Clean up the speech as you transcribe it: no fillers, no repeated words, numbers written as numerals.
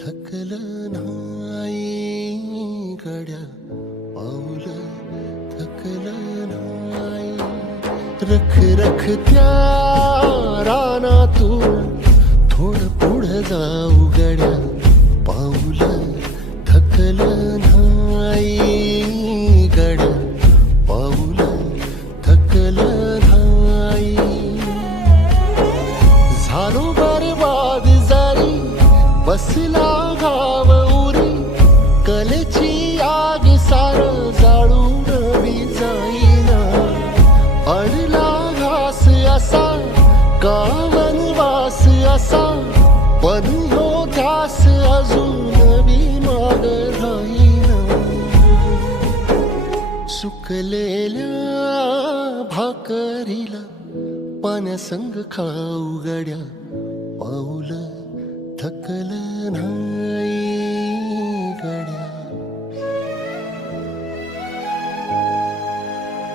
थकल नाही गड्या, पाऊल थकल नाही. रख रखत्या रानातून थोडं पुढं जाऊ गड्या, पाऊल थकल नाही गड्या, पाऊल थकल नाही. झालो बरबाद जारी, बसला गाव उरी, कलेची आग सार जाळून बी जाईना. अडला घास असा का वनवास असा, पण हो ध्यास अजून बी माग राहीना. सुकलेल्या भाकरीला पाण्यासंग खाऊ गड्या, पाऊल थकल नाही.